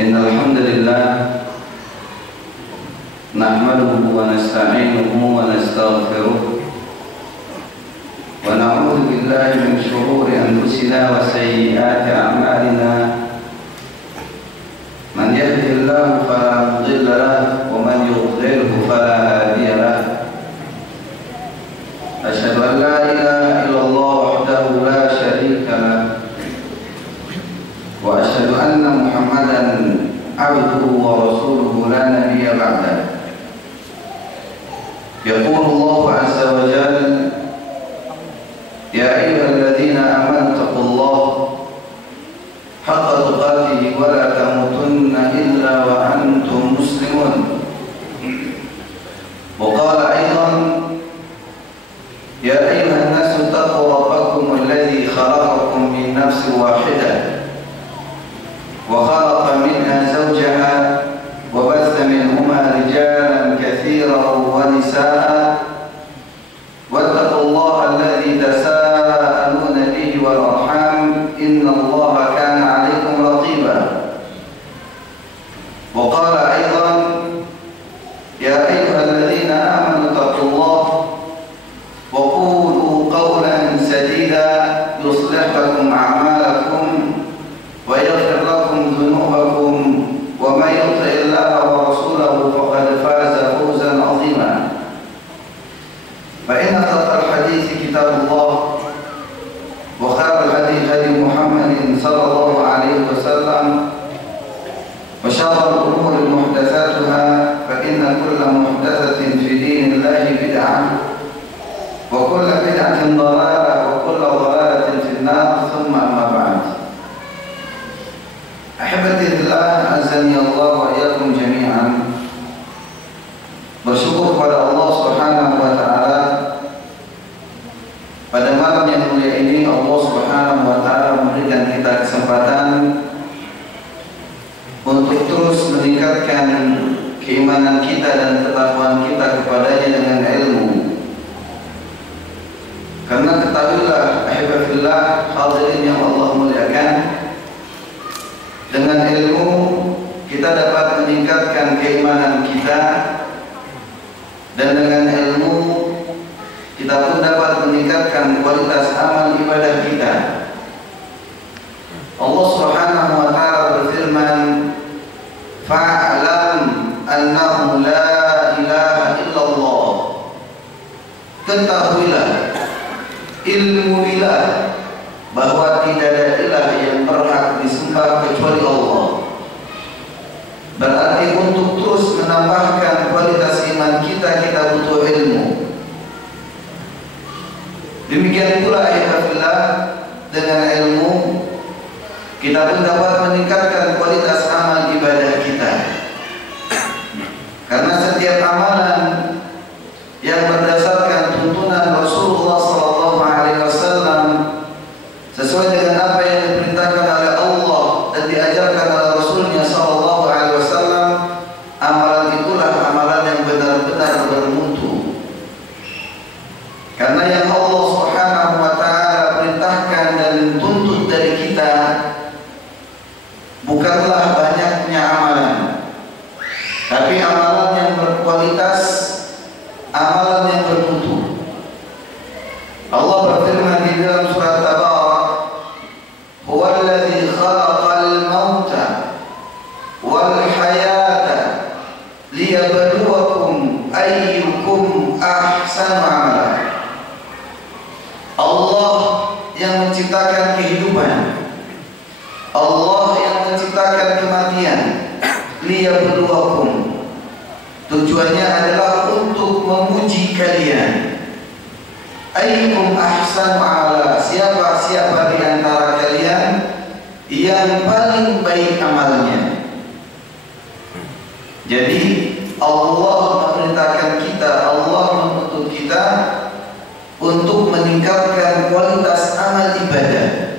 Innal hamdalillah nahmaduhu wa nasta'inuhu wa nastaghfiruh wa na'udzu billahi min shururi anfusina wa sayyiati a'malina. Man yahdihillahu fala mudilla lahu wa man yudlilhu fala hadiya lahu. Asyhadu an la ilaha illallah wahdahu la syarika lahu wa asyhadu anna Muhammadan abduhu wa rasuluhu la nabiyya ba'dah. Yaqulu Allah azza wa jalla ya ayyuhalladzina amanu taqullaha haqqa tuqatih wa la tamutunna illa wa antum muslimun. Wa qala aidan ya ayyuhan nasu taqu rabbakum alladzi khalaqakum min nafsin wahidah wa khalaqa minha zawjaha wa batha minhuma rijalan katsiran wa nisaa wattaqullaha alladzi tasaaluna bihi wal arham innallaha kana 'alaykum raqiba. Wa qala aidan ya ayyuhalladzina amanu taqullaha wa qulu qawlan sadida yuslih lakum a'malakum wa yaghfir lakum dhunubakum wa may yuti' Allaha wa rasulahu faqad faza fawzan 'azima. Fa inna asdaqal hadithi kitabullah wa khairal hadi hadi Muhammadin sallallahu alaihi wasallam wa syarrul umuri muhdatsatuha fa inna kulla muhdatsatin fi dinillahi bid'ah wa kulla bid'atin dhalalah wa kulla dhalalatin fin nar thumma amma ba'd. Ahibati fillah, azani Allah wa iyyakum jami'an. Bersyukur kepada Allah Subhanahu wa taala pada malam yang mulia ini. Allah Subhanahu wa taala memberikan kita kesempatan untuk terus meningkatkan keimanan kita dan ketakwaan kita kepadanya dengan ilmu. Karena ketahuilah ahibati fillah, hadirin yang Allah muliakan, dengan ilmu kita dapat meningkatkan keimanan kita, dan dengan ilmu kita pun dapat meningkatkan kualitas amal ibadah kita. Allah Subhanahu wa taala berfirman, fa'lam annahu la ilaha illallah. Ketahuilah, ilmuilah bahwa tidak ada ilah yang berhak disembah kecuali Allah. Berarti untuk terus menambahkan kualitas iman kita, kita butuh ilmu. Demikian pula ihfazillah, dengan ilmu kita pun dapat meningkatkan kualitas amal ibadah kita. Karena setiap amalan yang berdasarkan tuntunan Rasulullah SAW sesuai dengan apa yang diperintahkan oleh Allah dan diajarkan oleh Rasulnya SAW, amalan itulah amalan yang benar-benar bermutu. Karena yang Allah Subhanahu wa taala perintahkan dan tuntut dari kita bukanlah banyaknya amalan, tapi amalan yang berkualitas, amalan yang bermutu. Allah berfirman di dalam surat Tabarak, huwallazi khalaqal mauta wal hayata liyabluwakum ayyukum ahsanu amala. Allah yang menciptakan kehidupan, Allah yang menciptakan kematian, liyabluwakum, tujuannya adalah untuk menguji kalian. Ayyukum ahsanu amala, siapa di antara kalian yang paling baik amalnya. Jadi Allah memerintahkan kita, Allah menuntut kita untuk meningkatkan kualitas amal ibadah.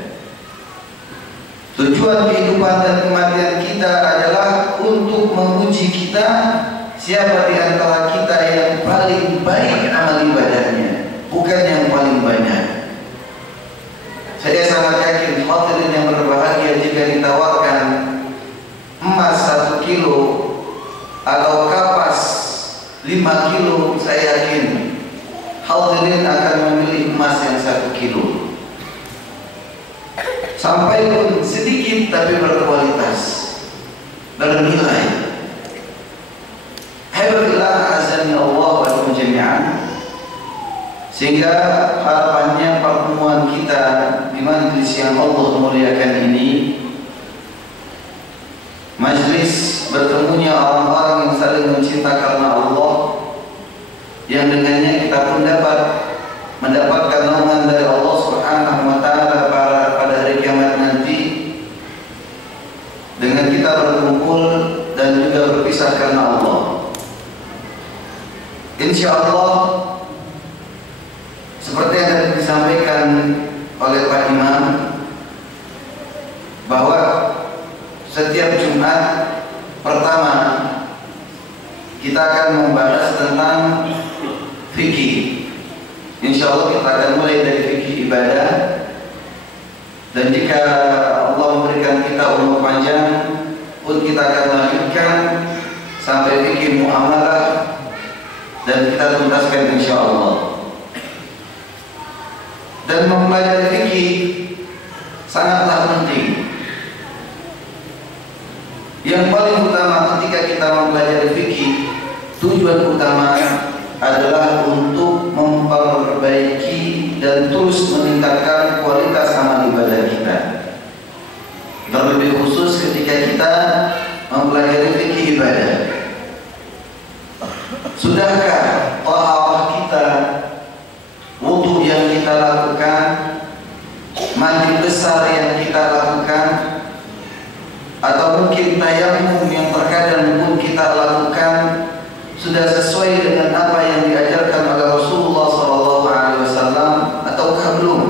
Tujuan kehidupan dan kematian kita adalah untuk menguji kita, siapa di antara kita yang paling baik amal ibadahnya, bukan yang paling banyak. Saya sangat yakin hadirin yang berbahagia, jika ditawarkan emas hadirin akan memilih emas yang 1 kilo. Sampai pun sedikit tapi berkualitas, bernilai. Habibillah azani Allah wa lakum jami'an. Sehingga harapannya pertemuan kita di majlis yang Allah muliakan ini, majlis bertemunya orang-orang yang saling mencinta karena Allah, yang dengannya kita pun dapat mendapatkan naungan dari Allah Subhanahu wa taala pada hari kiamat nanti, dengan kita berkumpul dan juga berpisah karena Allah. Insyaallah, seperti yang tadi disampaikan oleh Pak Imam, bahwa setiap Jumat pertama kita akan membahas tentang fikih. Insya Allah kita akan mulai dari fikih ibadah, dan jika Allah memberikan kita umur panjang pun kita akan lanjutkan sampai fikih muamalah dan kita tuntaskan insya Allah. Dan mempelajari fikih sangatlah penting. Yang paling utama ketika kita mempelajari fikih, tujuan utama adalah untuk memperbaiki dan terus meningkatkan kualitas amal ibadah kita. Terlebih khusus ketika kita mempelajari fikih ibadah. Sudahkah taharah kita, wudu yang kita lakukan, mandi besar yang kita lakukan, atau mungkin tayamum yang terkadang pun kita lakukan, sudah sesuai dengan apa yang diajarkan oleh Rasulullah SAW ataukah belum?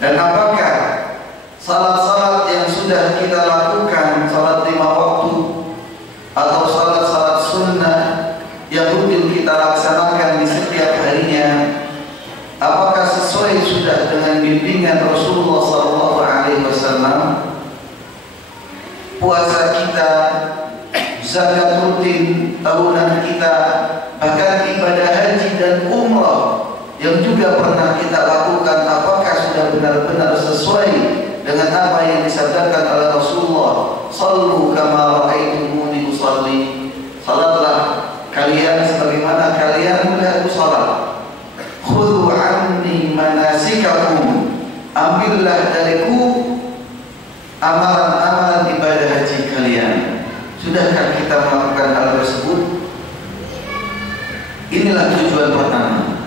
Dan apakah salat-salat yang sudah kita lakukan, salat 5 waktu atau salat-salat sunnah yang rutin kita laksanakan di setiap harinya, apakah sesuai sudah dengan bimbingan Rasulullah SAW? Puasa kita, zakat rutin tahunan kita, bahkan ibadah haji dan umrah yang juga pernah kita lakukan, apakah sudah benar-benar sesuai dengan apa yang disabdakan oleh Rasulullah? Sallu kama ra'aitumuni usalli. Salatlah kalian sebagaimana kalian melihat aku salat. Khudhu anni manasikakum. Ambillah dariku amalan-amalan ibadah haji kalian. Sudahkah kita melakukan hal tersebut? Inilah tujuan pertama,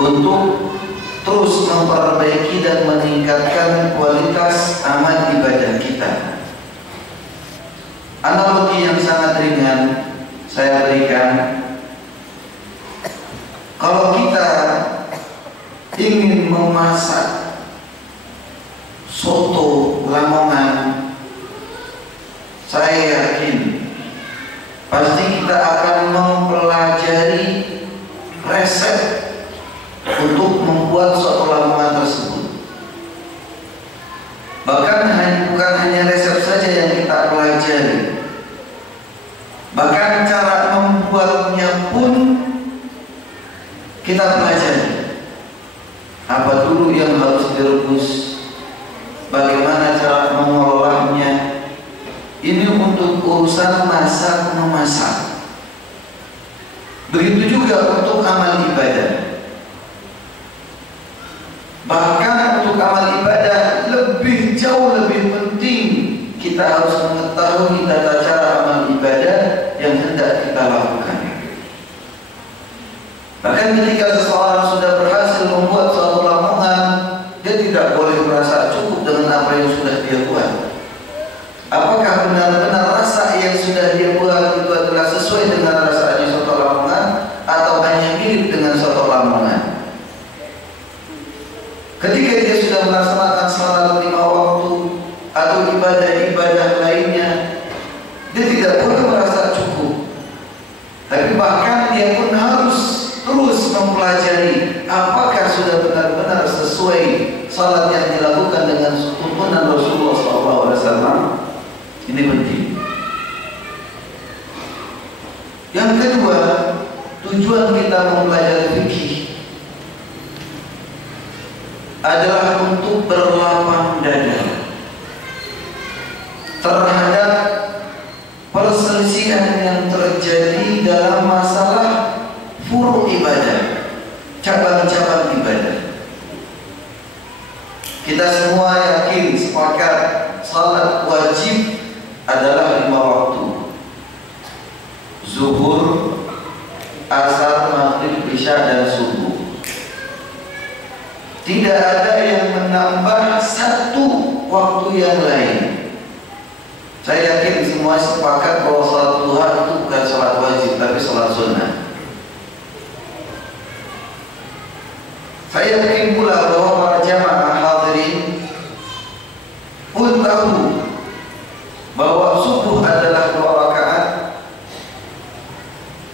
untuk terus memperbaiki dan meningkatkan kualitas amal ibadah kita. Analogi yang sangat ringan saya berikan, kalau kita ingin memasak soto Lamongan, saya yakin pasti kita akan mempelajari resep untuk membuat soto Lamongan tersebut. Bahkan bukan hanya resep saja yang kita pelajari, bahkan cara membuatnya pun kita pelajari. Apa dulu yang harus direbus, bagaimana cara mengolahnya. Ini untuk urusan masak memasak. Begitu juga untuk amal ibadah. Bahkan untuk amal ibadah jauh lebih penting, kita harus mengetahui tata cara amal ibadah yang hendak kita lakukan. Bahkan ketika seseorang sudah berhasil membuat suatu lamongan, dia tidak boleh merasa cukup dengan apa yang sudah dia buat. Apakah benar-benar rasa yang sudah dia buat itu adalah sesuai dengan rasanya soto Lamongan, atau hanya mirip dengan soto Lamongan? Ketika dia sudah melaksanakan salat 5 waktu atau ibadah-ibadah lainnya, dia tidak boleh merasa cukup. Tapi bahkan dia pun harus terus mempelajari apakah sudah benar-benar sesuai salat yang dilakukan dengan tuntunan Rasulullah SAW. Ini penting. Yang kedua, tujuan kita mempelajari fikih adalah untuk berlapang dada terhadap perselisihan yang terjadi dalam masalah furu' ibadah, cabang-cabang ibadah. Kita semua yakin, sepakat, salat wajib adalah 5 waktu: zuhur, asar, maghrib, isya, dan subuh. Tidak ada yang menambah satu waktu yang lain. Saya yakin semua sepakat bahwa salat duha itu bukan salat wajib, tapi salat sunnah. Saya yakin pula bahwa para jamaah hadirin pun tahu bahwa subuh adalah 2 rakaat,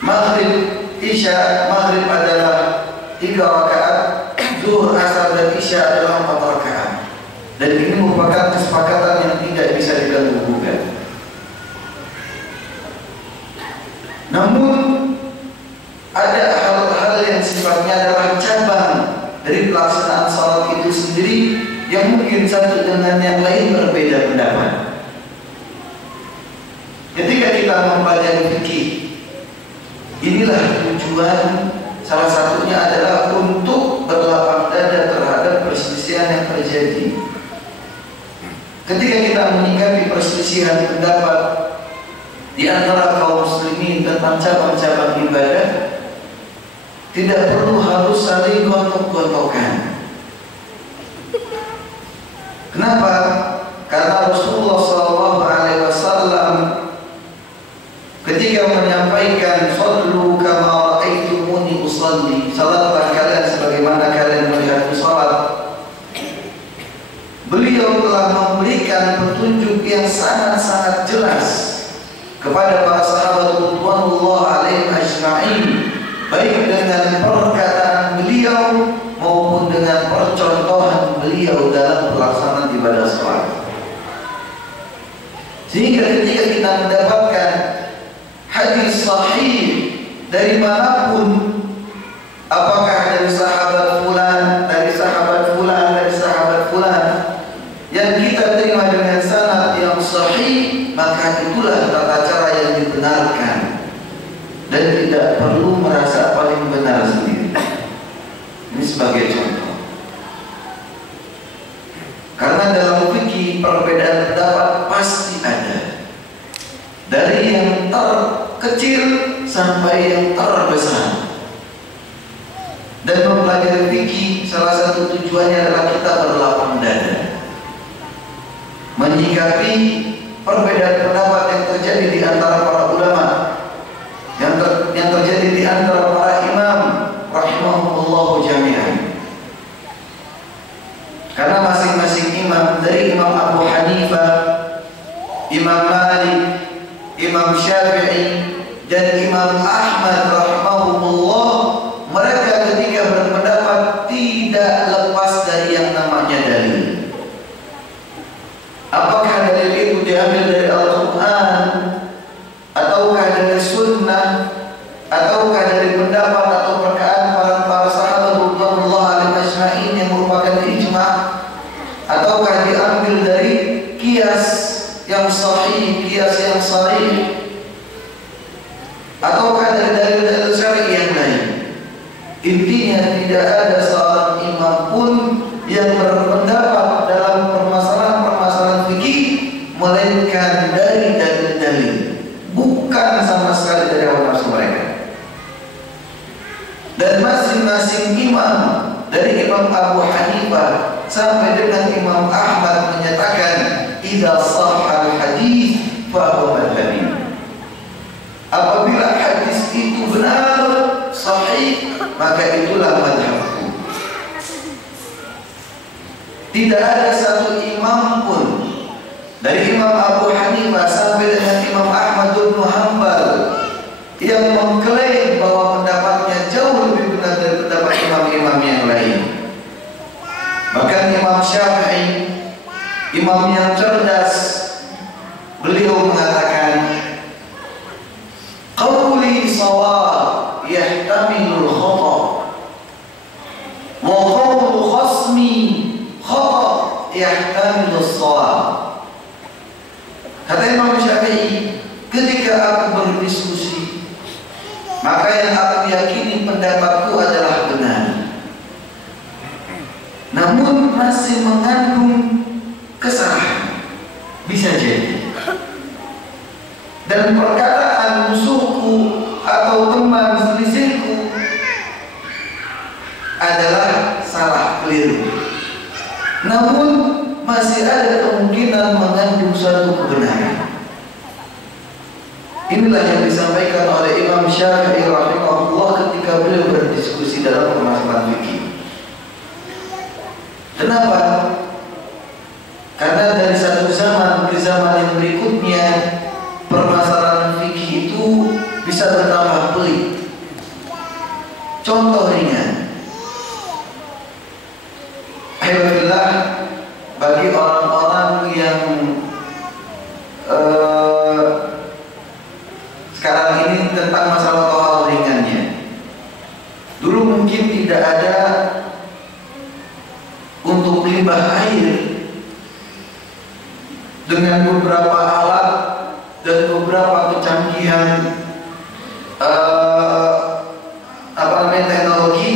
maghrib, isya, maghrib adalah 3 rakaat, zuhur, asar, dan isya adalah 4 rakaat. Dan ini merupakan kesepakatan yang tidak bisa diganggu-gugat. Namun ada hal-hal yang sifatnya adalah cabang dari pelaksanaan salat itu sendiri yang mungkin satu dengan yang lain berbeda pendapat. Ketika kita mempelajari fikih, inilah tujuan, salah satunya adalah untuk berlapang dada terhadap perselisihan yang terjadi. Ketika kita menyikapi perselisihan pendapat di antara kaum muslimin tentang cabang-cabang ibadah, tidak perlu harus saling gontok-gontokan. Kenapa? Karena Rasulullah SAW ketika menyampaikan "Shallu kama ra'aitumuni usalli", salatlah kalian sebagaimana kalian melihatku salat, beliau telah memberikan petunjuk yang sangat-sangat jelas kepada para sahabat radhiyallahu alaihim ajma'in, baik dengan perkataan beliau maupun dengan percontohan beliau dalam pelaksanaan ibadah salat. Sehingga ketika kita mendapatkan hadis sahih dari manapun, apakah dari sahabat fulan, dari sahabat fulan, dari sahabat fulan, yang kita terima dengan sanad yang sahih, maka itulah tata cara yang dibenarkan dan tidak perlu merasa paling benar sendiri. Ini sebagai contoh. Karena dalam fikih perbedaan pendapat pasti ada, dari yang terkecil sampai yang terbesar. Dan mempelajari fikih salah satu tujuannya adalah kita berlapang dada menyikapi perbedaan pendapat yang terjadi di antara para ulama, yang terjadi di antara para imam rahimahumullah jami'an. Karena masing-masing imam, dari Imam Abu Hanifah, Imam Malik, Imam Syafi'i, dan Imam Ahmad rahimahumullah, mereka ketika berpendapat tidak lepas dari yang namanya dalil. Apakah dalil itu diambil dari Al-Quran, ataukah dari Sunnah, ataukah dari pendapat atau perkataan para sahabat radhiyallahu alaihi ajma'in yang merupakan ijma', ataukah diambil dari qiyas yang sahih, qiyas yang sahih, ataukah dari dalil-dalil syar'i yang lain. Intinya tidak ada seorang imam pun yang berpendapat dalam permasalahan-permasalahan fikih melainkan dari dalil-dalil, bukan sama sekali dari hawa nafsu mereka. Dan masing-masing imam, dari Imam Abu Hanifah sampai dengan Imam Ahmad, menyatakan idza sahhal hadis fa huwa madhhabi. Apabila hadis itu benar, sahih, maka itulah madhabku. Tidak ada satu imam pun, dari Imam Abu Hanifah sampai dengan Imam Ahmad bin Hanbal, yang mengklaim bahwa pendapatnya jauh lebih benar dari pendapat imam-imam yang lain. Bahkan Imam Syafi'i, imam yang cerdas, beliau mengatakan, "Qauli shawab yahtamilul khata wa qawlu khasmi khata yahtamilus shawab. Kata Imam Syafi'i, ketika aku berdiskusi, maka yang aku yakini pendapatku adalah benar, namun masih mengandung kesalahan, bisa jadi. Dan perkataan musuhku atau teman selisihku adalah salah, keliru, namun masih ada kemungkinan mengandung suatu kebenaran. Inilah yang disampaikan oleh Imam Syafi'i rahimahullah ketika beliau berdiskusi dalam permasalahan fikih. Kenapa? Karena dari satu zaman ke zaman yang berikutnya permasalahan fikih itu bisa bertambah pelik. Contoh ringan, alhamdulillah, bagi orang-orang yang sekarang ini tentang masalah tohal ringannya, dulu mungkin tidak ada untuk limbah air dengan beberapa alat dan beberapa kecanggihan teknologi,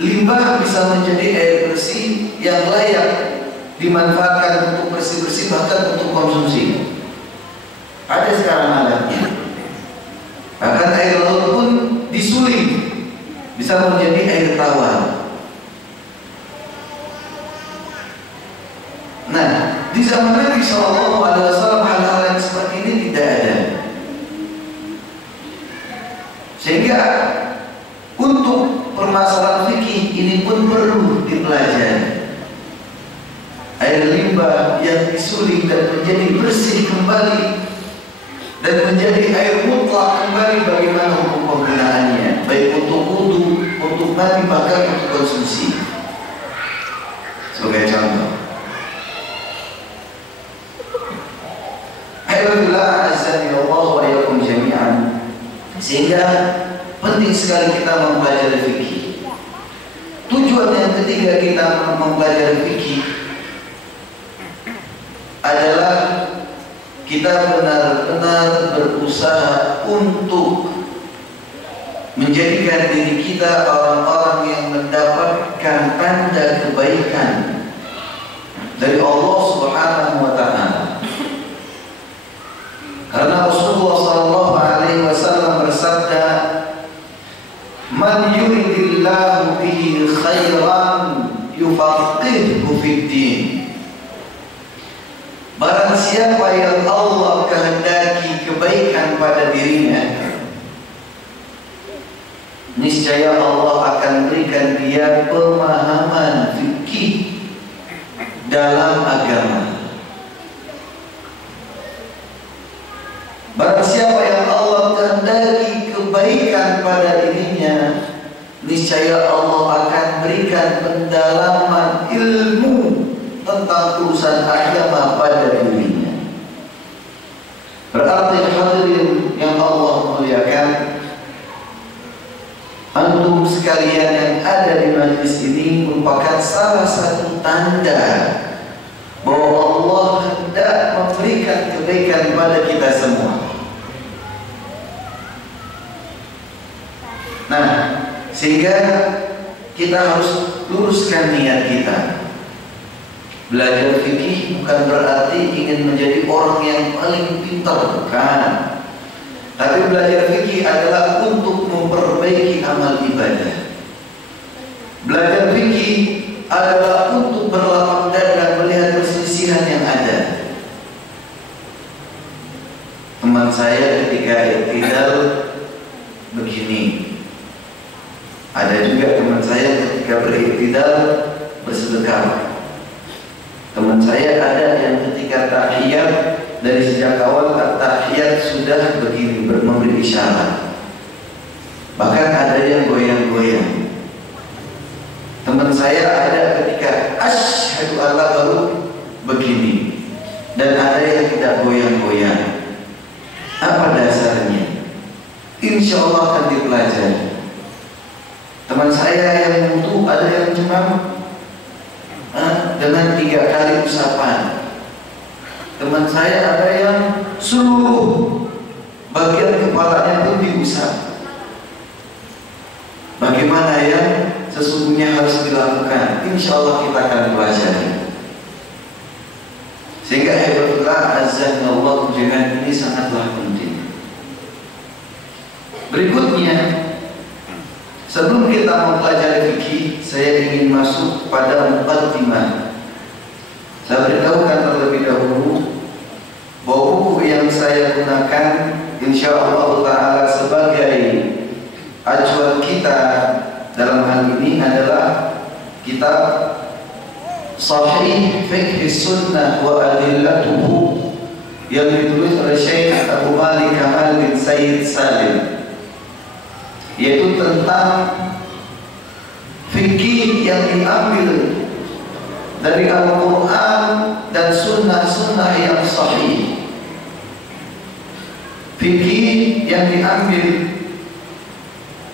limbah bisa menjadi air bersih yang layak dimanfaatkan untuk bersih-bersih, bahkan untuk konsumsi. Ada sekarang alatnya. Bahkan air laut pun disuling, bisa menjadi air tawar. Nah, di zaman Nabi SAW hal-hal yang seperti ini tidak ada. Sehingga untuk permasalahan fikih ini pun perlu dipelajari. Air limbah yang disuling dan menjadi bersih kembali dan menjadi air mutlak kembali, bagaimana hukum penggunaannya, baik untuk wudu, untuk mandi, bahkan untuk konsumsi. Sebagai contoh, alhamdulillah azza wa iyyakum jami'an. Sehingga penting sekali kita mempelajari fikih. Tujuan yang ketiga kita mempelajari fikih adalah kita benar-benar berusaha untuk menjadikan diri kita orang-orang yang mendapatkan tanda kebaikan dari Allah Subhanahu wa Ta'ala. Karena Rasulullah SAW bersabda, "Man yuridillahu bihi khairan yufaqqihhu fid din." Barang siapa yang Allah kehendaki kebaikan pada dirinya, niscaya Allah akan berikan dia pemahaman fikih dalam agama. Barang siapa yang Allah kehendaki kebaikan pada dirinya, niscaya Allah akan berikan pendalaman ilmu tentang urusan agama pada dirinya. Berarti hadirin yang Allah muliakan, antum sekalian yang ada di majlis ini merupakan salah satu tanda bahwa Allah hendak memberikan kebaikan pada kita semua. Nah, sehingga kita harus luruskan niat kita. Belajar fikih bukan berarti ingin menjadi orang yang paling pintar, bukan. Tapi belajar fikih adalah untuk memperbaiki amal ibadah. Belajar fikih adalah untuk berlapang dada melihat perselisihan yang ada. Teman saya ketika i'tidal begini. Ada juga teman saya ketika beri'tidal bersedekah. Teman saya ada yang ketika tahiyat dari sejak awal tahiyat sudah begini memberi isyarat. Bahkan ada yang goyang-goyang. Teman saya ada ketika asyhadu alla baru begini, dan ada yang tidak goyang-goyang. Apa dasarnya? Insya Allah akan dipelajari. saya yang wudu, ada yang cuma dengan 3 kali usapan. Teman saya ada yang seluruh bagian kepalanya pun diusap. Bagaimana yang sesungguhnya harus dilakukan? Insya Allah kita akan pelajari. Sehingga hebatullah azanallahu jami'an ini sangatlah penting. Berikutnya, sebelum kita mempelajari fikih, saya ingin masuk pada muqaddimah. Saya beritahukan terlebih dahulu bahwa buku yang saya gunakan insyaallah ta'ala sebagai acuan kita dalam hal ini adalah kitab Sahih Fiqh Sunnah wa Adillatuhu yang ditulis oleh Syekh Abu Malik Kamal bin Sayyid Salim, yaitu tentang fikih yang diambil dari Al-Quran dan sunnah-sunnah yang sahih. Fikih yang diambil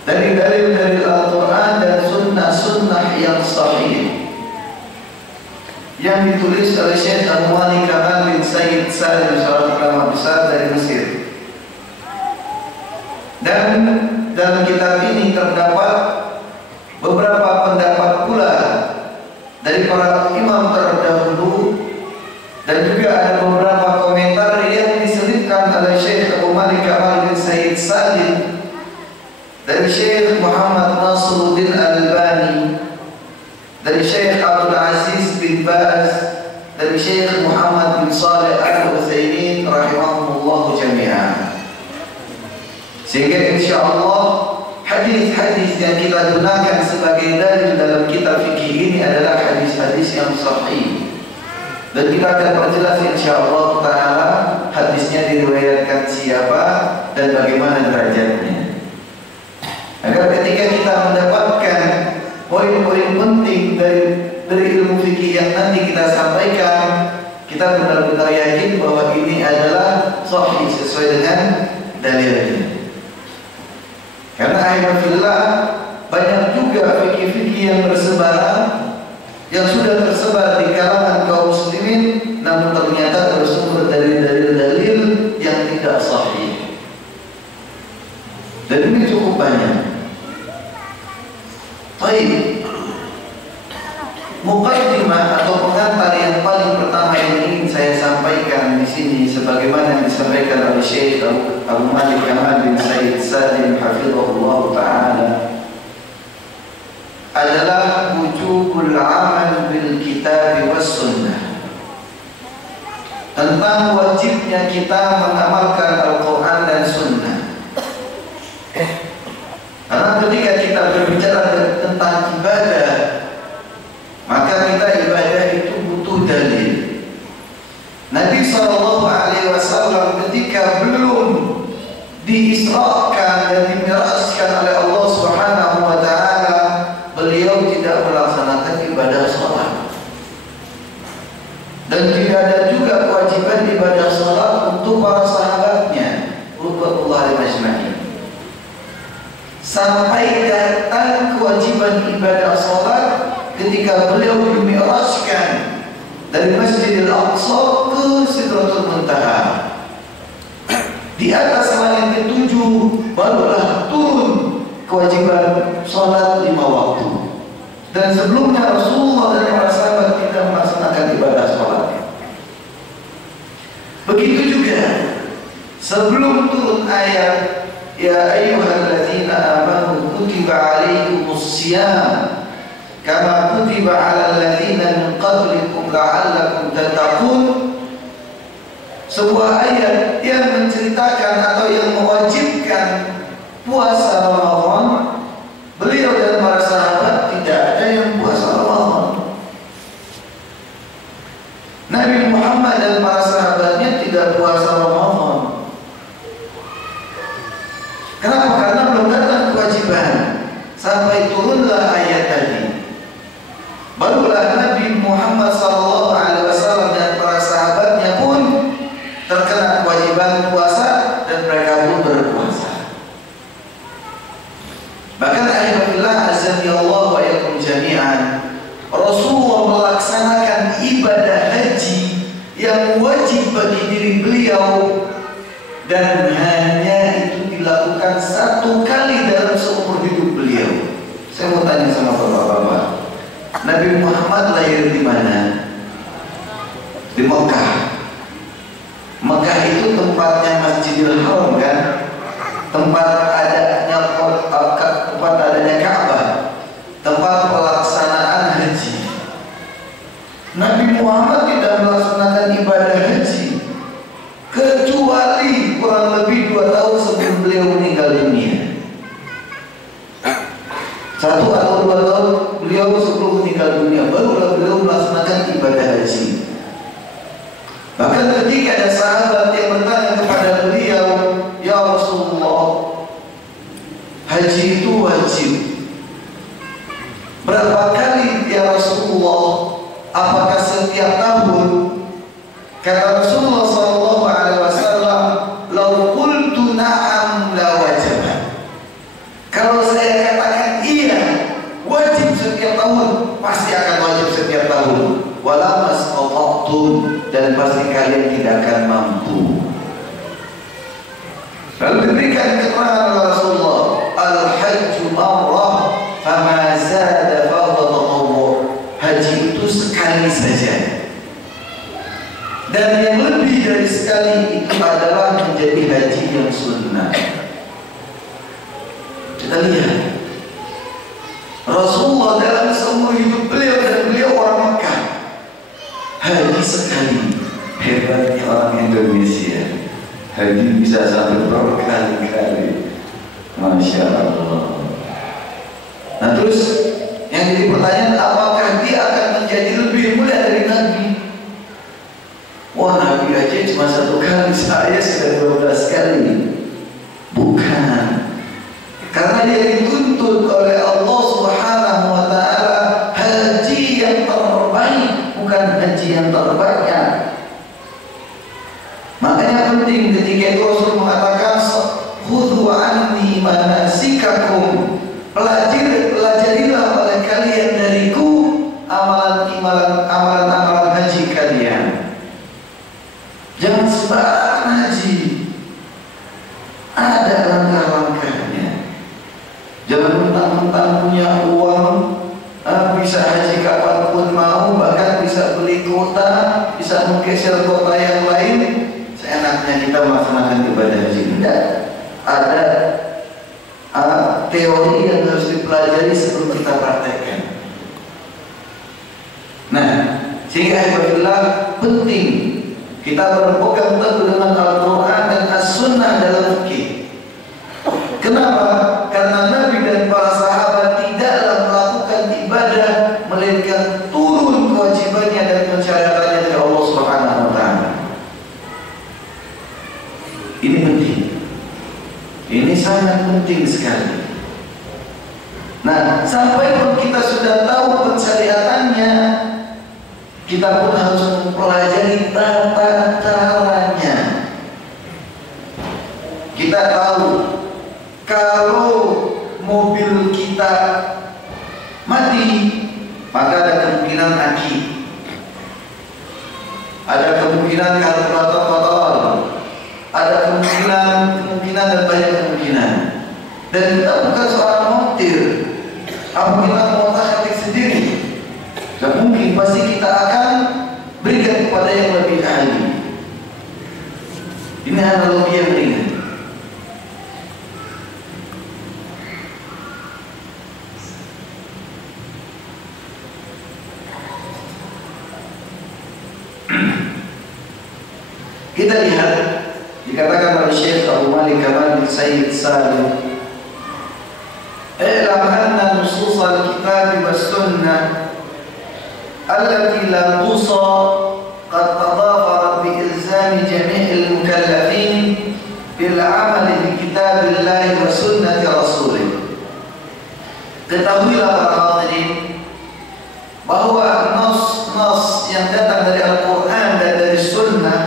dari dalil-dalil Al-Quran dan sunnah-sunnah yang sahih, yang ditulis oleh Syekh Abu Malik Kamal bin Sayyid Salim, seorang ulama besar dari Mesir. Dan dalam kitab ini terdapat beberapa pendapat pula dari para imam terdahulu, dan juga ada beberapa komentar yang diselipkan oleh Syekh Abu Malik Kamal bin Sayyid Salim dari Syekh Muhammad Nasruddin Albani, dari Syekh Abdul Aziz bin Baz, dari Syekh Muhammad bin Saleh Al-Utsaimin rahimahumullah jami'an. Sehingga insyaallah hadis-hadis yang kita gunakan sebagai dalil dalam kitab fikih ini adalah hadis-hadis yang sahih. Dan kita akan perjelas insyaallah ta'ala hadisnya diriwayatkan siapa dan bagaimana derajatnya, agar ketika kita mendapatkan poin-poin penting dari ilmu fikih yang nanti kita sampaikan, kita benar-benar yakin bahwa ini adalah sahih sesuai dengan dalilnya. Karena alhamdulillah banyak juga fikih-fikih yang bersebaran, yang sudah tersebar di kalangan kaum muslimin, namun ternyata bersumber dari dalil-dalil yang tidak sahih. Dan ini cukup banyak. Baik, muqaddimah atau pengantar yang paling pertama yang ingin saya sampaikan di sini, sebagaimana yang disampaikan oleh Syekh Abu Malik Kamal bin Sayyid Salim hafizahullah ta'ala, adalah wujubul amal bil kitab was sunnah, tentang wajibnya kita mengamalkan Al-Quran dan sunnah. Karena ketika kita berbicara tentang ibadah, maka kita ibadah itu butuh dalil. Nabi SAW ketika belum diisrakan dan dimirajkan oleh Allah Subhanahu wa ta'ala, beliau tidak melaksanakan ibadah sholat, dan tidak ada juga kewajiban ibadah sholat untuk para sahabatnya radhiyallahu anhum, sampai datang kewajiban ibadah sholat ketika beliau dimirajkan dari Masjidil Aqsa ke Sidratul Muntaha. Di atas langit ketujuh barulah turun kewajiban sholat 5 waktu. Dan sebelumnya Rasulullah dan para sahabat tidak melaksanakan ibadah sholat. Begitu juga sebelum turun ayat ya ayyuhalladzina amanu kutiba alaikumus syiyam kama kutiba alal ladzina min qablikum la'allakum tattaqun, sebuah ayat yang menceritakan atau yang mewajibkan puasa Ramadan. Beliau dan para sahabat tidak ada yang puasa Ramadan. Nabi Muhammad dan para sahabatnya tidak puasa Ramadan. Kenapa? Karena belum datang kewajiban. Sampai turunlah ayat tadi, barulah Nabi Muhammad SAW dan para sahabatnya pun terkena kewajiban puasa, dan mereka pun berpuasa. Bahkan alhamdulillah azani Allah wa iyyakum jami'an, Rasulullah melaksanakan ibadah haji yang wajib bagi diri beliau, dan hanya itu dilakukan satu kali dalam seumur hidup beliau. Saya mau tanya sama bapak-bapak, Nabi Muhammad lahir di mana? Di Mekah. Mekah itu tempatnya Masjidil Haram kan? Tempat adanya Ka'bah, tempat pelaksanaan haji. Nabi Muhammad tidak melaksanakan ibadah haji kecuali kurang lebih 2 tahun sebelum beliau meninggal dunia. 1 atau 2 tahun beliau sebelum meninggal dunia barulah beliau melaksanakan ibadah haji. Bahkan ketika ada sahabat yang bertanya kepada beliau, "Ya Rasulullah, haji itu wajib berapa kali ya Rasulullah? Apakah setiap tahun?" Kata Rasulullah sallallahu alaihi wasallam, "Lau qultu na'am la wajib." Kalau saya katakan iya, wajib setiap tahun, pasti akan wajib setiap tahun. Wala mastata'tum, dan pasti kalian tidak akan mampu. Lalu diberikan keterangan oleh Rasulullah, "Al-hajju marrah fama zada fadha tatawwu." Haji itu sekali saja, dan yang lebih dari sekali itu adalah menjadi haji yang sunnah. Kita lihat Rasulullah dalam seumur hidup beliau, dan beliau orang Mekah, haji sekali. Hebatnya orang Indonesia, haji bisa sampai berkali-kali. Masya Allah. Nah terus yang jadi pertanyaan, apakah dia akan menjadi lebih mulia dari Nabi? Wah, Nabi aja cuma 1 kali, saya sudah 12 kali. Bukan, karena dia dituntut oleh Allah Subhanahu wa ta'ala haji yang terbaik, bukan haji yang terbanyak. Makanya penting ketika itu Rasul mengatakan, "Khudhu anni manasikakum." Pelajarilah oleh kalian dariku amalan haji kalian. Jangan sembarangan haji. Ada langkah-langkahnya. Jangan mentang-mentang punya uang, bisa haji kapanpun mau, bahkan bisa beli kota, bisa menggeser kota yang lain. Seenaknya kita melaksanakan ibadah haji. Tidak. Ada teori yang harus dipelajari sebelum kita praktekkan. Nah, sehingga alhamdulillah penting kita berpegang teguh dengan Al-Quran dan As-Sunnah dalam fikih. Kenapa? Karena Nabi dan para sahabat tidaklah melakukan ibadah melainkan turun kewajibannya dan pensyariatannya dari Allah Subhanahu wa ta'ala. Ini penting. Ini sangat penting sekali. Nah, sampai pun kita sudah tahu pensyariatannya, kita pun harus mempelajari tata caranya. Kita tahu kalau mobil kita mati, maka ada kemungkinan aki, ada kemungkinan karburator kotor, ada kemungkinan dan banyak kemungkinan. Dan kita bukan seorang montir, apa kita mau otak-atik sendiri? Tidak mungkin, pasti kita akan berikan kepada yang lebih ahli. Ini analogi yang ringan. Kita lihat dikatakan oleh Syekh Abu Malik Kamal bin Sayyid Salim, "I'lam anna nusus al-kitab wa sunnah allati lam tusa qad tadafarat bi ilzami jami' al-mukallafin bil 'amal bi kitabillah wa sunnati rasulih." Ketahuilah para hadirin bahwa nas yang datang dari Al-Quran dan dari Sunnah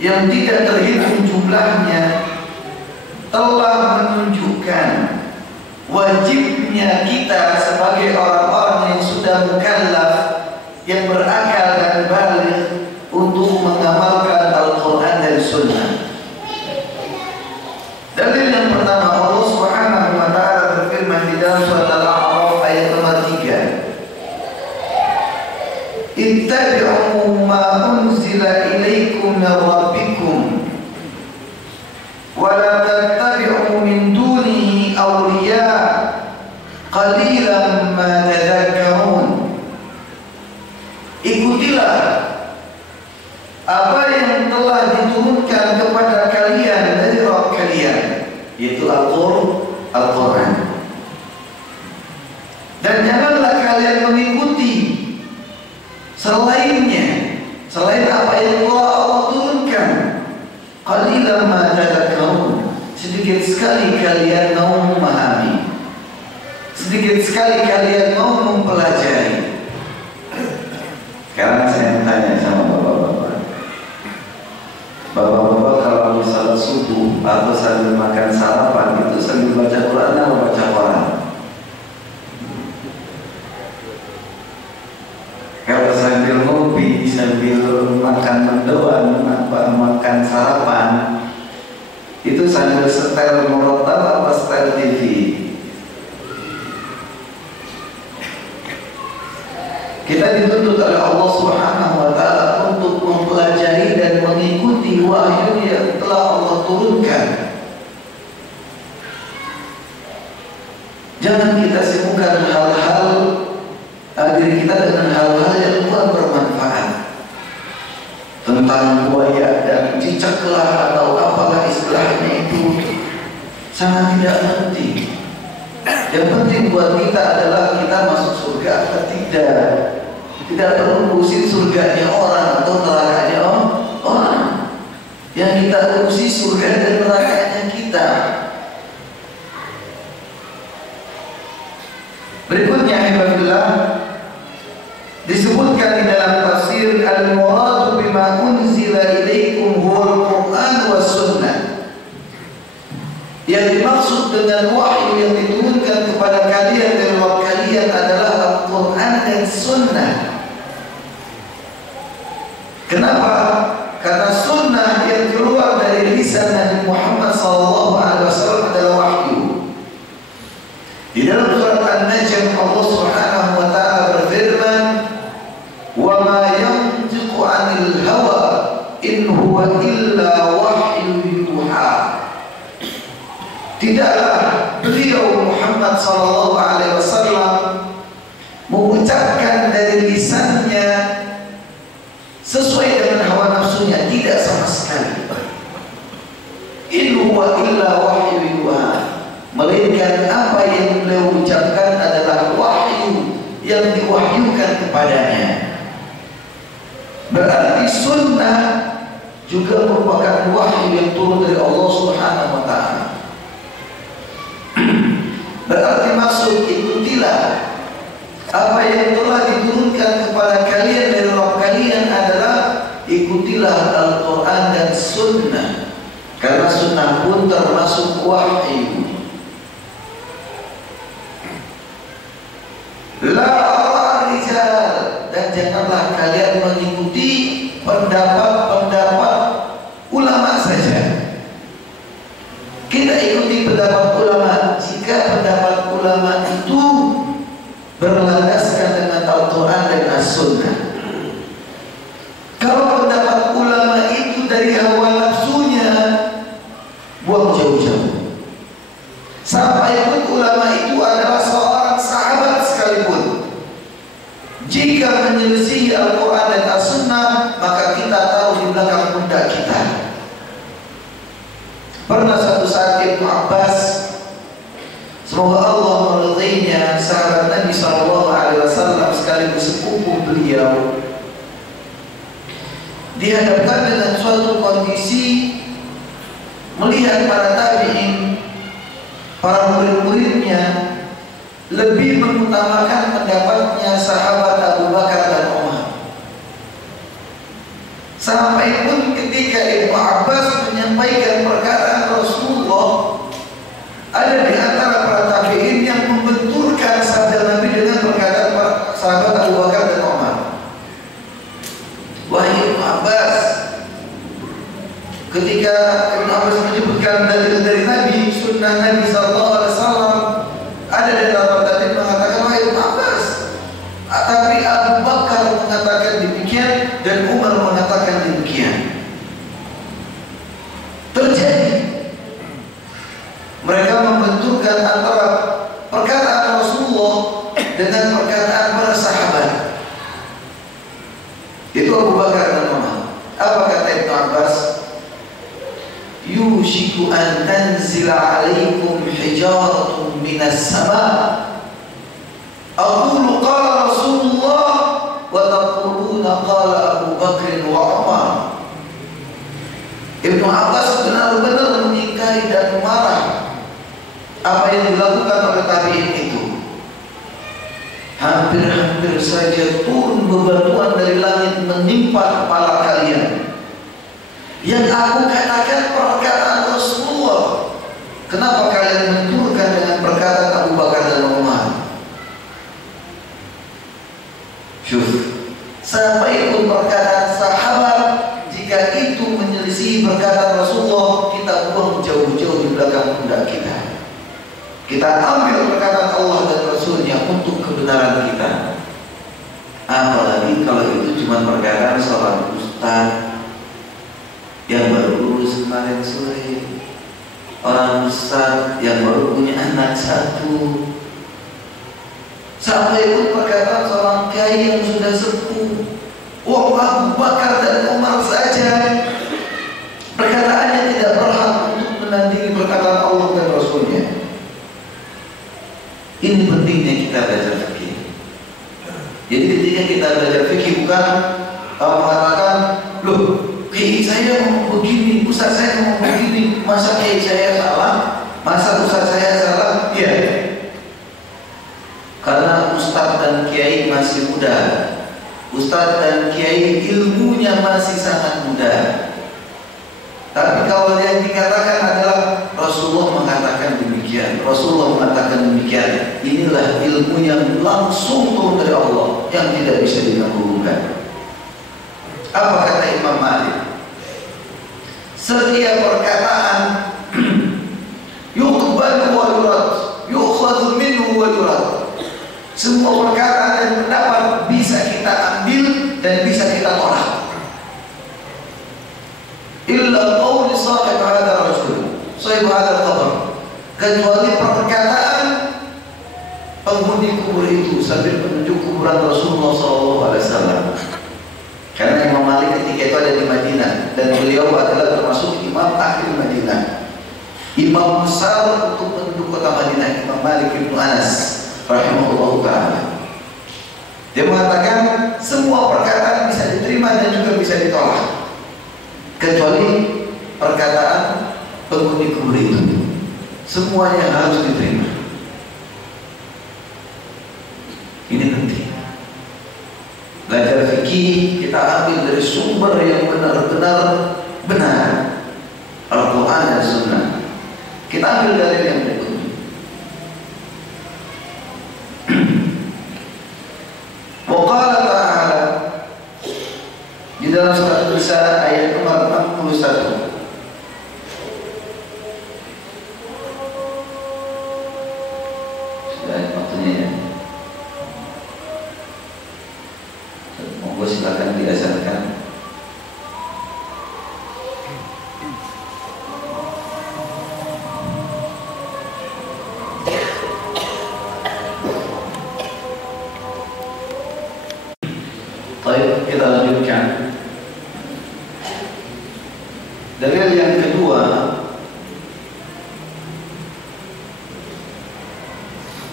yang tidak terhitung jumlahnya telah menunjukkan wajib wajibnya kita sebagai orang-orang yang sudah mukallaf, yang berakal dan baligh untuk mengamalkan Al-Quran dan Sunnah. Dalil yang pertama, Allah Subhanahu wa Ta'ala berfirman di dalam surat Al-A'raf ayat nomor 3, ittabi'u ma unzila ilaikum min rabbikum wa la tattabi'u min dunihi awliya qalilan ma tadhakkarun. Ikutilah apa yang telah diturunkan kepada kalian dari Rabb kalian, yaitu Al-Quran. Dan janganlah kalian mengikuti selainnya, selain apa yang telah Allah turunkan. Qalilan ma tadhakkarun, sedikit sekali kalian mau memahami, sedikit sekali kalian mau mempelajari. Sekarang saya tanya sama bapak-bapak, bapak-bapak kalau salat subuh atau sambil makan sarapan itu sambil baca Quran atau baca Quran? Kalau sambil ngopi, sambil makan mendoan, makan sarapan, itu sambil setel murotal atau setel TV? Kita dituntut oleh Allah Subhanahu wa Ta'ala untuk mempelajari dan mengikuti wahyu yang telah Allah turunkan. Jangan kita sibukkan hal-hal diri kita dengan hal-hal yang kurang bermanfaat, tentang buaya dan cicaklah atau apalah istilahnya itu, sangat tidak penting. Yang penting buat kita adalah kita masuk surga atau tidak. Tidak perlu urusin surganya orang atau nerakanya orang. Yang kita urusi surga dan nerakanya kita. Berikutnya Alhamdulillah disebutkan di dalam tafsir al-muradu bima unzila ilaikum huwal Quran was sunnah. Yang dimaksud dengan wahyu yang diturunkan kepada kalian dari Rabb kalian adalah Al-Quran dan Sunnah. Kenapa? Karena Sunnah yang keluar dari lisan Nabi Muhammad SAW adalah wahyu. Di dalam surat An-Najm Allah Subhanahu wa Ta'ala berfirman, "Wa ma yantiqu 'anil hawa in huwa illa wahyu yuha." Tidaklah beliau Muhammad SAW mengucapkan dari lisannya sesuai dengan hawa nafsunya, tidak sama sekali. In huwa illa wahyu yuha, melainkan apa yang beliau ucapkan adalah wahyu yang diwahyukan kepadanya. Berarti sunnah juga merupakan wahyu yang turun dari Allah Subhanahu wa Ta'ala. Berarti maksud ikutilah apa yang telah diturunkan kepada kalian dari Rabb kalian adalah ikutilah Al-Quran dan Sunnah, karena Sunnah pun termasuk wahyu. La rijal, dan janganlah kalian mengikuti pendapat-pendapat ulama saja. Kita ikuti pendapat ulama jika pendapat ulama itu berlandaskan dengan Al-Quran dan As-Sunnah. Kalau pendapat ulama itu dari hawa nafsunya, buang jauh-jauh. Sampai pun ulama itu adalah seorang sahabat sekalipun, jika menyelisihi Al-Quran dan As-Sunnah, maka kita tahu di belakang pundak kita. Pernah satu saat Ibnu Abbas, semoga Allah meridainya, sahabat Nabi SAW sekaligus sepupu beliau, dihadapkan dengan suatu kondisi melihat para tabi'in, para murid-muridnya lebih mengutamakan pendapatnya sahabat Abu Bakar dan Umar. Sampai pun ketika Ibnu Abbas menyampaikan perkataan Rasulullah, ada di antara para tabi'in yang membenturkan dengan perkataan para sahabat. Itu Abu Bakar dan Umar. Apa kata Ibnu Abbas? Yushiku an tanzila alaikum hijaratun minas sama. Aqulu qala Rasulullah wa taquluna qala Abu Bakr wa Umar. Ibnu Abbas benar-benar mengingkari dan marah apa yang dilakukan oleh tabi'in itu. Hampir-hampir saja turun bebatuan dari langit menimpa kepala kalian. Yang aku katakan perkataan Rasulullah. Kenapa kalian menturunkan dengan perkataan Abu Bakar dan Umar? Syuf, sampai pun perkataan sahabat, jika itu menyelisih perkataan Rasulullah, kita buang jauh-jauh di belakang pundak kita. Kita ambil perkataan Allah dan Rasulnya untuk kebenaran kita. Apalagi kalau itu cuma perkataan seorang ustaz yang baru lulus kemarin sore, orang ustaz yang baru punya anak satu, sampai pun perkataan seorang kiai yang sudah sepuh. Wah, Abu Bakar dan Umar saja perkataannya tidak berhak untuk menandingi perkataan Allah dan Rasulnya. Ini pentingnya kita belajar fikih. Jadi ketika kita belajar fikih bukan mengatakan, loh, kiai saya mau begini, ustaz saya mau begini, masa kiai saya salah, masa ustaz saya salah? Iya. Karena ustaz dan kiai masih muda, ustaz dan kiai ilmunya masih sangat muda. Tapi kalau yang dikatakan adalah Rasulullah mengatakan demikian, Rasulullah mengatakan demikian, inilah ilmu yang langsung turun dari Allah yang tidak bisa diganggu-gugat. Apa kata Imam Malik? Setiap perkataan yuqbalu wa yurad, yu'khadhu minhu wa yurad. Semua perkataan dan pendapat bisa kita ambil dan bisa kita tolak. Illa qauli sahib hadha rajul, sahib hadha al-qabr, kecuali perkataan penghuni kubur itu sambil menunjuk kuburan Rasulullah SAW. Karena Imam Malik ketika itu ada di Madinah dan beliau adalah termasuk imam akhir Madinah, imam besar untuk penduduk kota Madinah, Imam Malik bin Anas rahimahullah ta'ala. Dia mengatakan semua perkataan bisa diterima dan juga bisa ditolak, kecuali perkataan penghuni kubur itu. Semuanya harus diterima. Ini penting. Belajar fikih kita ambil dari sumber yang benar-benar benar, Al-Quran dan Sunnah. Kita ambil dari yang berikut. Waqala ta'ala di dalam surat Nisa ayat nomor 61. Sudah waktunya ya. Monggo silakan diasarkan. Baik, kita lanjutkan. Dalil yang kedua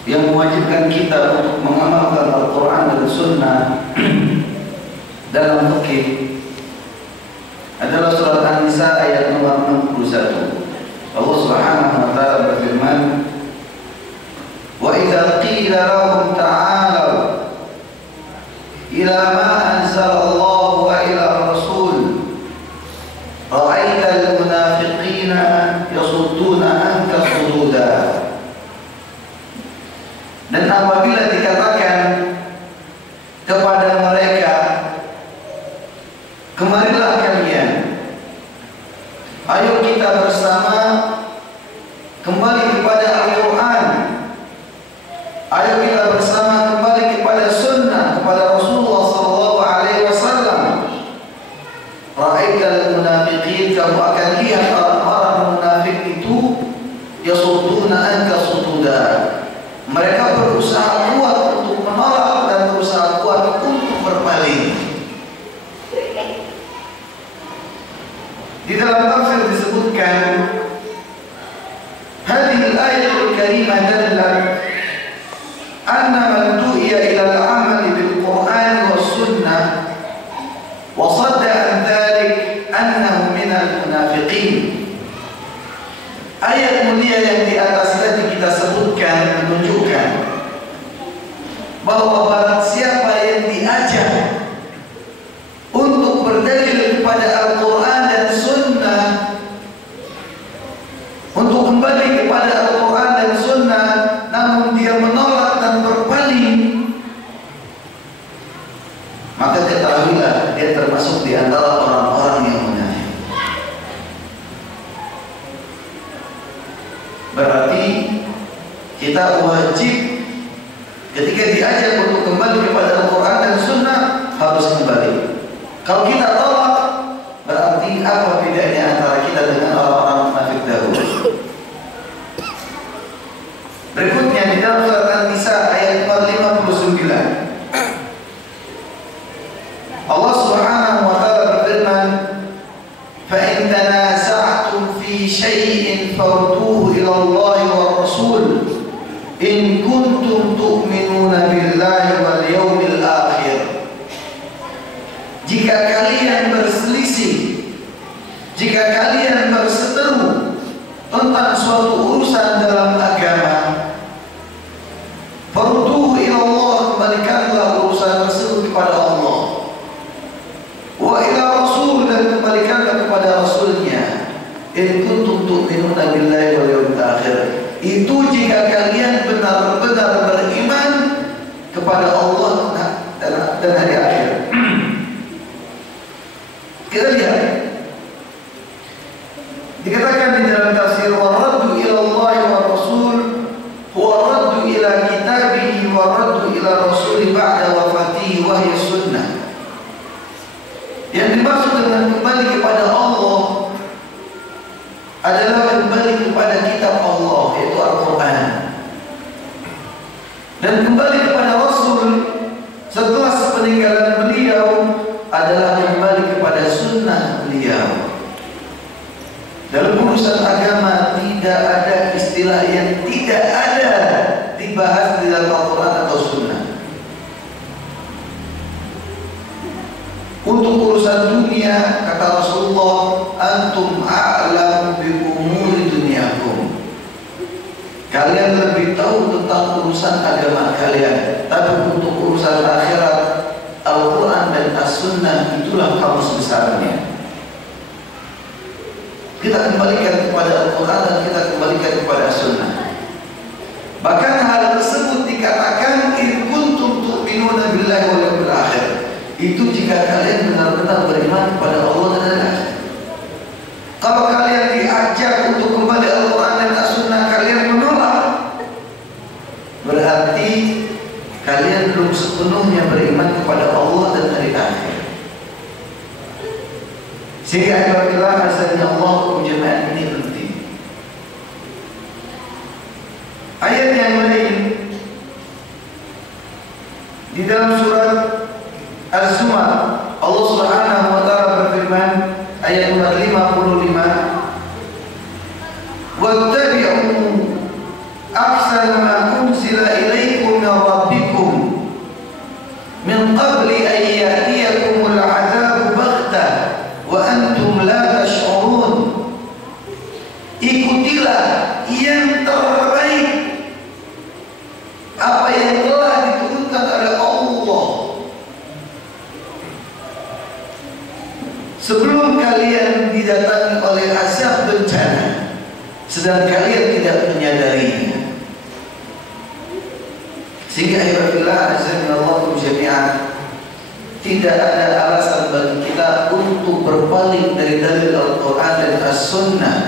yang mewajibkan kita untuk mengamalkan Al-Quran dan Sunnah dalam fikih adalah surat An-Nisa ayat nomor 61. Allah Subhanahu wa taala berfirman, "Wa idza qila lahum ta'alu ila ma anzalallahu wa ila rasul ra'aital munafiqina yasudduna anka sududa." Dan apabila dikatakan kepada mereka, kemarilah kalian, ayo kita bersama kembali kepada Al-Quran, ayo kita bersama kembali kepada Sunnah, kepada Rasulullah SAW. Ra'aital munafiqin, kamu akan lihat orang-orang munafik itu yasudduna anka sududa. Mereka berusaha kuat bahwa barang siapa yang diajak untuk berdalil kepada Al-Quran dan Sunnah, untuk kembali kepada Al-Quran dan Sunnah, namun dia menolak dan berpaling, maka ketahuilah dia termasuk di antara orang-orang yang munafik. Berarti kita wajib ketika diajak untuk kembali kepada Al-Quran dan Sunnah harus kembali. Kalau kita tolak, berarti apa bedanya antara kita dengan orang-orang munafik dahulu? Berikutnya di dalam surat An-Nisa ayat 59, Allah Subhanahu wa taala berfirman, "Fa in tanaza'tum fi syai'in farduhu ila Allah wa Rasul in kuntum tu'minuna billahi wal yawmil akhir." Jika kalian berselisih, jika kalian berseteru tentang suatu urusan dalam agama, farduhu ila Allah, kembalikanlah urusan tersebut kepada Allah. Wa ila Rasul, dan kembalikanlah kepada Rasulnya. In kuntum tu'minuna billahi wal yawmil akhir. Itu jika kalian benar-benar beriman kepada Allah dan hari akhir. Kita lihat, dikatakan di dalam tafsir, wa raddu ila Allah wa Rasul huwa raddu ila kitabihi wa raddu ila Rasuli ba'da wafatihi wa hiya sunnah. Yang dimaksud dengan kembali kepada Allah adalah kembali kepada kitab Allah, yaitu Al-Quran, dan kembali kepada Rasul setelah sepeninggalan beliau adalah kembali kepada sunnah beliau. Dalam urusan agama tidak ada istilah yang tidak ada dibahas di dalam Al-Quran atau sunnah. Untuk urusan dunia, kata Rasulullah, antum a'lam bi umuri dunyakum. Kalian lebih tahu tentang urusan agama kalian. Tapi untuk urusan akhirat, Al-Quran dan As-Sunnah itulah kamus besarnya. Kita kembalikan kepada Al-Quran dan kita kembalikan kepada As-Sunnah. Bahkan hal tersebut dikatakan in kuntum tu'minuna billahi wal yawmil akhir. Itu jika kalian benar-benar beriman kepada Allah dan hari akhir. Kalau kalian diajak untuk kembali Al-Quran dan As-Sunnah, kalian menolak, berarti kalian belum sepenuhnya beriman kepada Allah dan hari akhir. Sehingga apabila azannya Allah, jemaah ini penting. Ayat yang lain di dalam surat Az-Zumar, Allah Subhanahu wa taala berfirman ayat 55, "Wattabi'u ahsana ma unzila ilaikum min rabbikum min qabli an ya'tiyakumul 'adzabu baghtah wa antum la tash'urun." Ikutilah yang terbaik, apa yang telah diturunkan oleh Allah sebelum kalian didatangi oleh azab bencana, sedang kalian tidak menyadarinya. Sehingga ayyuhalladzina amanu jami'an, tidak ada alasan bagi kita untuk berpaling dari dalil Al-Quran dan As-Sunnah.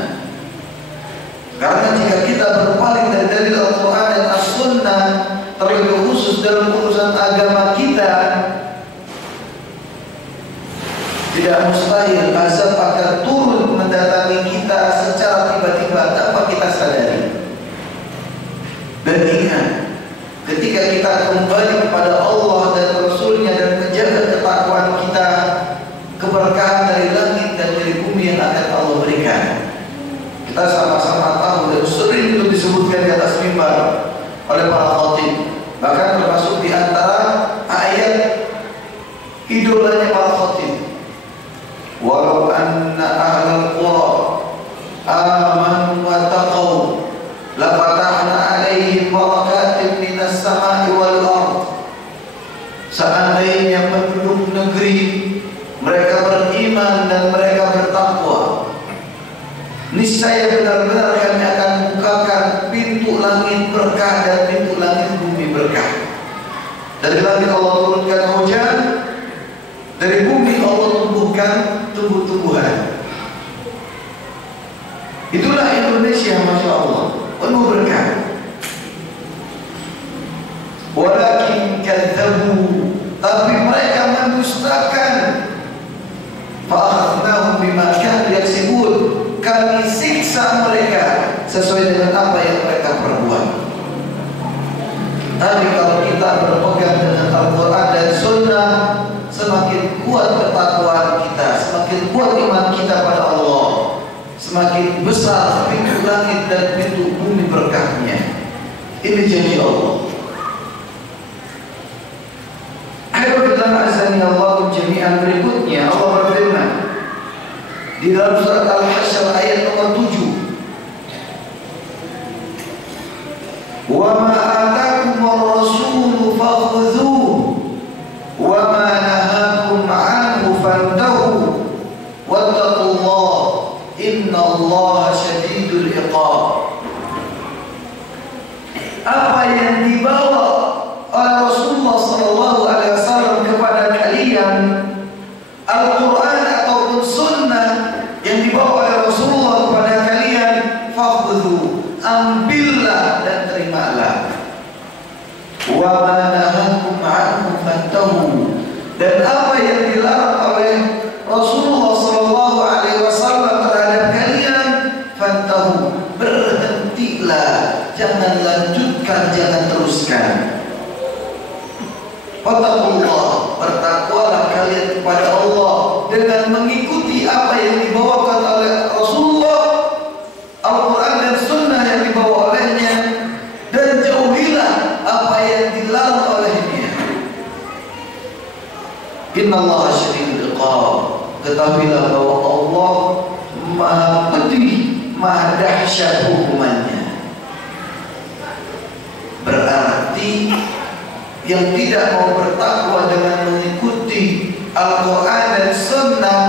Karena jika kita berpaling dari dalil Al-Quran dan As-Sunnah, terlebih khusus dalam urusan agama kita, tidak mustahil azab akan turun mendatangi kita secara tiba-tiba tanpa kita sadari. Dan ingat, ketika kita kembali kepada Allah dan Rasulnya dan menjaga ketakwaan kita, keberkahan dari langit dan dari bumi yang akan Allah berikan. Kita sama-sama tahu dan sering itu disebutkan di atas mimbar oleh para khatib. Bahkan termasuk di antara ayat idolanya para khatib. Walau anna ahlal qura amanu wa taqaw la fatahna alaihim barakatin minas samai wal ard Dari langit Allah turunkan hujan, dari bumi Allah tumbuhkan tumbuh-tumbuhan. Itulah Indonesia, Masya Allah, penuh berkah. Walakin kadzabu, tapi mereka mendustakan. Fa'akhadnahum bima kanu yaksibun, kami siksa mereka sesuai dengan apa yang mereka perbuat. Tapi kalau kita berpegang dengan Al-Quran dan Sunnah, semakin kuat ketakwaan kita, semakin kuat iman kita pada Allah, semakin besar pintu langit dan pintu bumi berkahnya. Ini janji Allah. Alhamdulillah, azani Allah jami'an. Berikutnya Allah berfirman di dalam surat Al-Hasyr ayat nomor 7, wa ma atakumur rasulu fakhudhuhu wa ma nahakum anhu fantahu wattaqullaha innallaha syadidul iqab. Apa yang dibawa oleh Rasulullah sallallahu alaihi wasallam kepada kalian, Al-Quran ataupun Sunnah yang dibawa oleh Rasulullah kepada kalian, fakhudhu, ambillah dan terimalah. Wa ma nahakum anhu fantahu, dan apa yang dilarang oleh Rasulullah sallallahu alaihi wasallam terhadap kalian, fantahu, berhentilah, jangan lanjutkan, jangan teruskan. Wattaqullah, bertakwalah kalian kepada Allah dengan mengikuti apa yang dibawakan oleh Rasulullah, Al-Quran dan Sunnah yang dibawa olehnya, dan jauhilah apa yang dilarang olehnya. Innallaha syadidul iqab, ketahuilah bahwa Allah maha pedih, maha dahsyat hukumannya. Berarti yang tidak mau bertakwa dengan mengikuti Al-Quran dan Sunnah,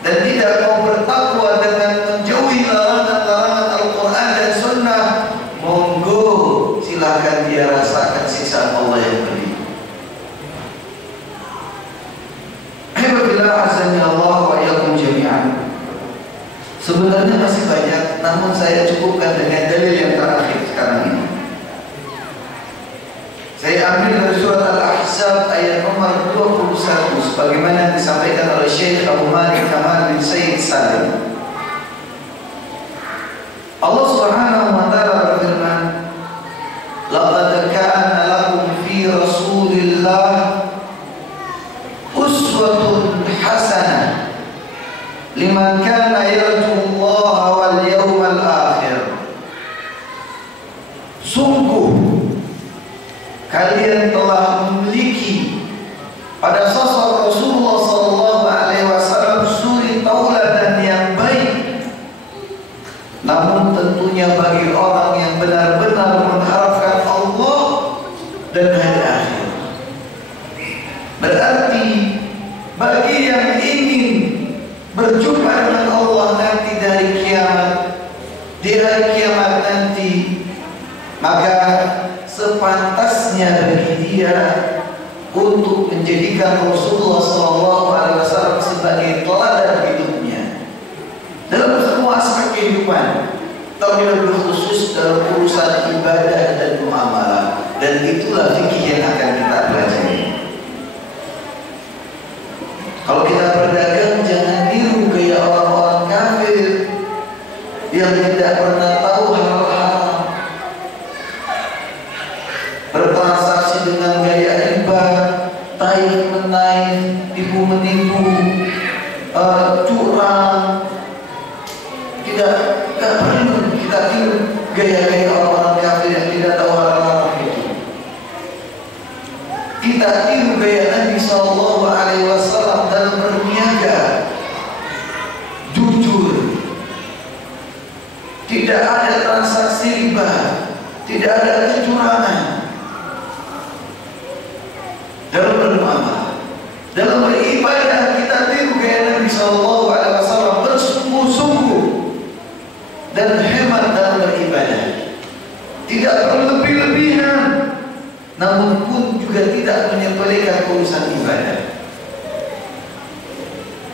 dan tidak mau bertakwa dengan menjauhi larangan-larangan Al-Quran dan Sunnah, monggo silakan dia rasakan siksa Allah yang pedih. Alhamdulillah, azani Allah wa iyyakum jami'an. Sebenarnya masih banyak, namun saya cukupkan dengan dalil yang terakhir sekarang ini. Saya ambil dari surat Al-Ahzab ayat nomor 21 sebagaimana disampaikan oleh Syekh Abu Malik Kamal bin Sayyid Salim. Allah Subhanahu wa taala berfirman, laqad kana lakum fi Rasulillah uswatun hasanah liman kana yarju Allah wal yawmal akhir. Sungguh kalian telah memiliki pada sosok Rasulullah sallallahu alaihi wasallam suri tauladan yang baik. Namun tentunya bagi orang yang benar-benar mengharapkan Allah dan hari akhir. Berarti bagi yang ingin berjumpa dengan Allah nanti dari kiamat, di hari kiamat nanti, maka sepantasnya bagi dia untuk menjadikan Rasulullah SAW sebagai teladan hidupnya dalam semua aspek kehidupan, terlebih khusus dalam urusan ibadah dan muamalah. Dan itulah fikih yang akan kita pelajari. Kalau kita berdagang, jangan niru gaya orang-orang kafir yang tidak pernah tahu hal-hal haram, bertransaksi dengan gaya riba, taif menaif, tipu menipu, curang. Tidak perlu kita tiru gaya-gaya orang-orang kafir yang tidak tahu hal-hal itu. Kita tiru gaya Nabi Sallallahu Alaihi Wasallam dalam berniaga, jujur, tidak ada transaksi riba, tidak ada kecurangan dalam bermuamalah, dalam beribadah. Kita tiru gaya Nabi Sallallahu Alaihi Wasallam, bersungguh-sungguh dan hemat dalam beribadah, tidak berlebih-lebihan, namun pun juga juga tidak menyepelekan urusan ibadah.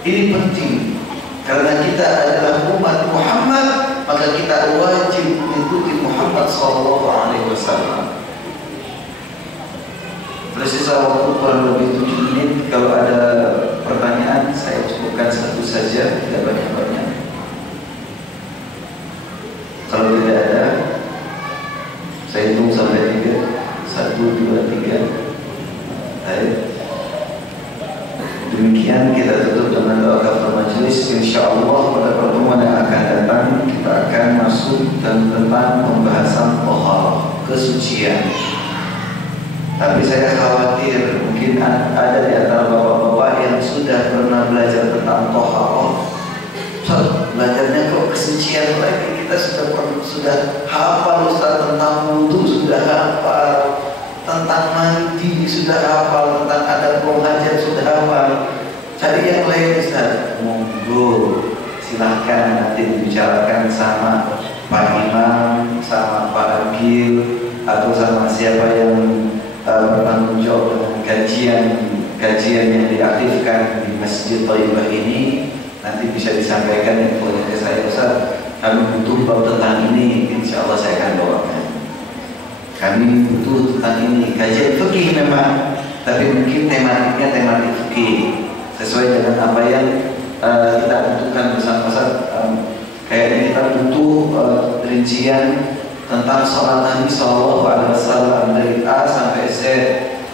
Ini penting karena kita adalah umat Muhammad, maka kita wajib mengikuti Muhammad SAW. Tersisa waktu kurang lebih 7 menit. Kalau ada pertanyaan saya cukupkan satu saja, tidak banyak-banyak. Kalau tidak ada, saya hitung sampai 3. 1, 2, 3. Baik. Demikian kita tutup dengan doa kafaratul majelis. InsyaAllah pada pertemuan yang akan datang kita akan masuk tentang pembahasan taharah, kesucian. Tapi saya khawatir mungkin ada di antara bapak-bapak yang sudah pernah belajar tentang taharah. Belajarnya kok kesucian lagi. Kita sudah hafal Ustaz tentang wudu, sudah hafal tentang mandi, sudah hafal tentang adab buang hajat, sudah hafal. Cari yang lain Ustaz. Monggo, silahkan nanti dibicarakan sama Pak Imam, sama Pak Agil, atau sama siapa yang bertanggung jawab dengan kajian yang diaktifkan di Masjid Thayyibah ini. Nanti bisa disampaikan infonya ke saya, Ustaz, kami butuh bab tentang ini, insya Allah saya akan bawakan. Kami butuh tentang ini, kajian fikih memang, tapi mungkin tematiknya tematik fikih sesuai dengan apa yang kita butuhkan bersama-sama. Kayaknya kita butuh rincian tentang sholat Nabi SAW dari A sampai Z,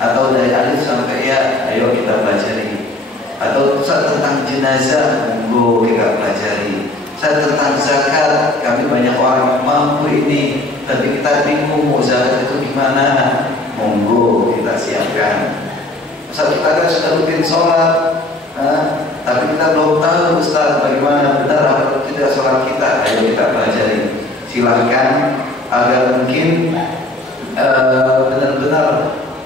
atau dari alif sampai ya. Ayo kita pelajari. Atau tentang jenazah, monggo kita pelajari. Tentang zakat, kami banyak orang mampu ini, tapi kita bingung mau zakat itu gimana. Monggo kita siapkan. Ustaz, kita kan sudah rutin sholat, tapi kita belum tahu Ustaz bagaimana benar atau tidak sholat kita. Ayo kita pelajari. Silahkan agar mungkin benar-benar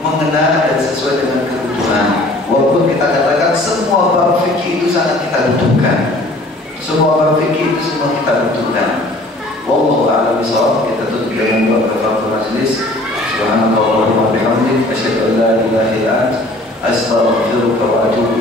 mengena dan sesuai dengan kebutuhan. Walaupun kita katakan semua bab fikih itu sangat kita butuhkan, semua bab fikih itu semua kita butuhkan. Wallahu a'lam bishawab. Kita tutup dengan doa kafaratul majelis. Subhanallahumma wa bihamdihi, asyhadu an la ilaha illa anta, astaghfiruka wa atubu